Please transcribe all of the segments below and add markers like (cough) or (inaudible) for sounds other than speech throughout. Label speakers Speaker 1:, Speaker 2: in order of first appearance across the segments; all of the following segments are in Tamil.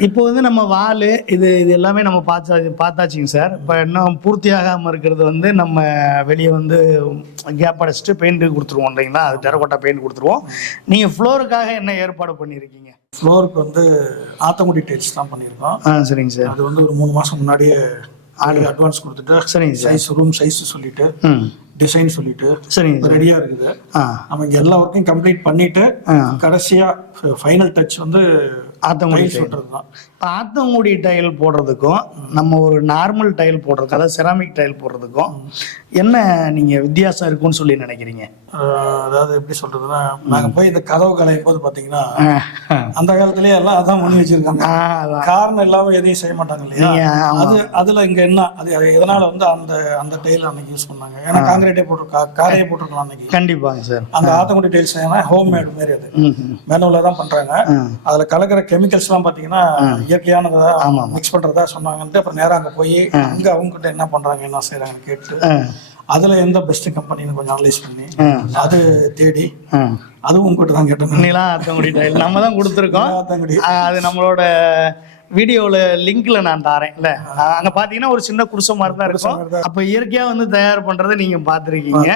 Speaker 1: இப்போ வந்து நம்ம வால் இது இது எல்லாமே நம்ம பார்த்தா பார்த்தாச்சுங்க சார். இப்போ இன்னும் பூர்த்தியாகாமல் இருக்கிறது வந்து நம்ம வெளியே வந்து கேப் அடைச்சிட்டு பெயிண்ட் கொடுத்துருவோம் இல்லைங்களா? அது டெரகோட்டா பெயிண்ட் கொடுத்துருவோம். நீங்கள் ஃப்ளோருக்காக என்ன ஏற்பாடு பண்ணியிருக்கீங்க
Speaker 2: ஃப்ளோருக்கு வந்து ஆத்தங்குடி டைல்ஸ் தான் பண்ணியிருக்கோம்
Speaker 1: ஆ சரிங்க சார்.
Speaker 2: அது வந்து ஒரு மூணு மாசம் முன்னாடியே ஆர்டர் அட்வான்ஸ் கொடுத்துட்டு
Speaker 1: சரிங்க சார்.
Speaker 2: சைஸ் ரூம் சைஸ் சொல்லிட்டு
Speaker 1: ம்.
Speaker 2: டிசைன் சொல்லிட்டு
Speaker 1: சரிங்க சார்.
Speaker 2: ரெடியா இருக்குது. நம்ம இங்க எல்லா ஒர்க்கையும் கம்ப்ளீட் பண்ணிட்டு கடைசியா ஃபைனல் டச் வந்து
Speaker 1: ஆத்தங்குடி
Speaker 2: தான்.
Speaker 1: இப்போ ஆத்தங்குடி டைல் போடுறதுக்கும் நம்ம ஒரு நார்மல் டைல் போடுறதுக்கு அதாவது செராமிக் டைல் போடுறதுக்கும் என்ன நீங்கள் வித்தியாசம் இருக்குன்னு சொல்லி நினைக்கிறீங்க?
Speaker 2: அதாவது எப்படி சொல்றதுன்னா நாங்க போய் இந்த கதவு கலையும் போது பாத்தீங்கன்னா. அந்த காலத்திலேயே எல்லாம் அதான் பண்ணி வச்சிருக்காங்க. காரணம் இல்லாம எதையும் செய்ய மாட்டாங்க இல்லையா?
Speaker 1: நீங்க.
Speaker 2: அது அதுல இங்க என்ன அது அது எதனால வந்து அந்த அந்த டைல் அன்னைக்கு யூஸ் பண்ணாங்க? ஏன்னா காங்கிரீட்டே போட்டிருக்கா காரையே போட்டிருக்கலாம் அன்னைக்கு.
Speaker 1: கண்டிப்பாங்க சார்.
Speaker 2: அந்த ஆத்தங்குடி டைல்ஸ் ஹோம் மேட் மாதிரி அது.
Speaker 1: ம் ம்.
Speaker 2: மேனுவல தான் பண்றாங்க.
Speaker 1: ஆ.
Speaker 2: அதுல கலக்கிற கெமிக்கல்ஸ் எல்லாம் பாத்தீங்கன்னா இயற்கையானதா மிக்ஸ் பண்றதா சொன்னாங்கன்ட்டு அப்புறம் நேரா அங்க போய் அங்க அவங்க கிட்ட என்ன பண்றாங்க என்ன செய்யறாங்கன்னு கேட்டு அதுல எந்த பெஸ்ட் கம்பெனின்னு கொஞ்சம் அனலைஸ் பண்ணி அது தேடி அதுவும் உங்ககிட்ட தான் கேட்டேன்.
Speaker 1: நிலா ஆத்தங்குடி டைல் நம்ம தான் கொடுத்துருக்கோம். அது நம்மளோட வீடியோவில் லிங்க்ல நான் தாரேன் இல்ல? அங்க பாத்தீங்கன்னா ஒரு சின்ன குடிசை மாதிரி தான் இருக்கும். அப்ப இயற்கையா வந்து தயார் பண்றதை நீங்க பார்த்திருக்கீங்க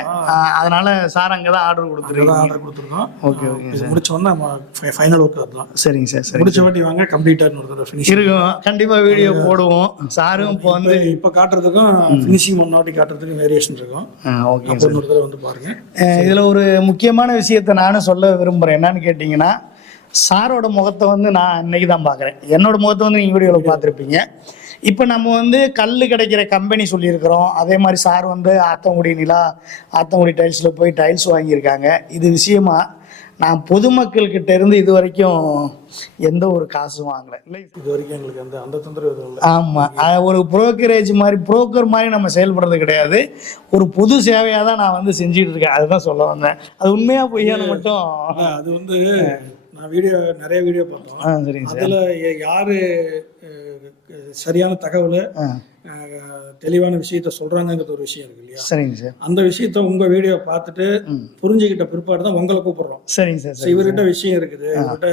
Speaker 1: அதனால சார் அங்கதான் ஆர்டர் கொடுத்துருக்கீங்க.
Speaker 2: ஆர்டர் கொடுத்துருக்கோம்.
Speaker 1: ஓகே ஓகே
Speaker 2: இது முடிச்ச உடனே நம்ம ஃபைனல் ஒர்க் அதுதான்.
Speaker 1: சரிங்க சார் சரி
Speaker 2: முடிச்ச வாட்டி வாங்க கம்ப்ளீட்டா ஒரு ஃபினிஷ்
Speaker 1: இருக்கும். கண்டிப்பா வீடியோ போடுவோம். சாரும் இப்போ வந்து
Speaker 2: இப்போ காட்டுறதுக்கும் ஃபினிஷிங் வாட்டி காட்டுறதுக்கும் வேரியேஷன் இருக்கும்.
Speaker 1: ஓகே
Speaker 2: அப்போ ஒரு தடவை வந்து பாருங்க.
Speaker 1: அஹ் இதுல ஒரு முக்கியமான விஷயத்தை நானும் சொல்ல விரும்புறேன். என்னன்னு கேட்டிங்கன்னா சாரோட முகத்தை வந்து நான் இன்னைக்கு தான் பார்க்குறேன். என்னோட முகத்தை வந்து நீங்கள் வீடியோவில் பார்த்துருப்பீங்க. இப்போ நம்ம வந்து கல் கிடைக்கிற கம்பெனி சொல்லியிருக்கிறோம். அதே மாதிரி சார் வந்து ஆத்தங்குடி நிலா ஆத்தங்குடி டைல்ஸில் போய் டைல்ஸ் வாங்கியிருக்காங்க. இது விஷயமா நான் பொதுமக்கள்கிட்ட இருந்து இது வரைக்கும் எந்த ஒரு காசும் வாங்கலை. இல்லை
Speaker 2: இது வரைக்கும் எங்களுக்கு அந்த அந்த தொந்தரவு
Speaker 1: ஆமாம் ஒரு புரோக்கரேஜ் மாதிரி புரோக்கர் மாதிரி நம்ம செயல்படுறது கிடையாது. ஒரு பொது சேவையாக தான் நான் வந்து செஞ்சுட்டு இருக்கேன். அதுதான் சொல்ல வந்தேன். அது உண்மையா பொய்யான்னு மட்டும்
Speaker 2: அது வந்து நான் வீடியோ நிறைய வீடியோ பார்த்தோம்.
Speaker 1: சரிங்க சார்.
Speaker 2: அதுல யாரு சரியான தகவல் தெளிவான விஷயத்த சொல்றாங்கங்கிறது ஒரு விஷயம் இருக்கு இல்லையா?
Speaker 1: சரிங்க சார்.
Speaker 2: அந்த விஷயத்த உங்க வீடியோ பார்த்துட்டு புரிஞ்சுக்கிட்ட பிற்பாடு தான் உங்களை கூப்பிடுறோம்.
Speaker 1: சரிங்க சார்
Speaker 2: இவர்கிட்ட விஷயம் இருக்குது. இவர்கிட்ட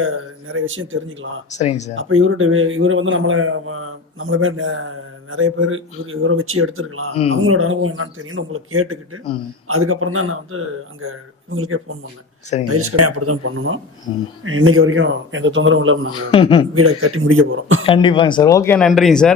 Speaker 2: நிறைய விஷயம் தெரிஞ்சுக்கலாம்.
Speaker 1: சரிங்க சார்.
Speaker 2: அப்ப இவர்கிட்ட இவர் வந்து நம்மள நம்மள பேர் நிறைய பேர் இவர் இவரை வச்சு எடுத்துருக்கலாம். அவங்களோட அனுபவம் என்னன்னு தெரியும்னு உங்களை கேட்டுக்கிட்டு அதுக்கப்புறம் தான் நான் வந்து அங்க இவங்களுக்கே ஃபோன் பண்ணேன். டைல்ஸ் கடை அப்படிதான் பண்ணணும். இன்னைக்கு வரைக்கும் எந்த தொந்தரவும் இல்லாம நாங்க (laughs) வீடை கட்டி முடிக்க போறோம்.
Speaker 1: கண்டிப்பாங்க சார். ஓகே நன்றிங்க சார்.